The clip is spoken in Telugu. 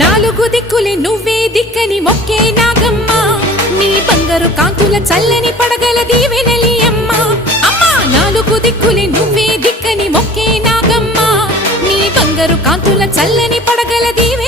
నాలుగు దిక్కులే నువ్వే దిక్కని మొక్కే నాగమ్మ నీ బంగారు కాంతుల చల్లని పడగల దీవెనలి అమ్మ అమ్మా నాలుగు దిక్కులే నువ్వే దిక్కని మొక్కే నాగమ్మ నీ బంగారు కాంతుల చల్లని పడగల దీవె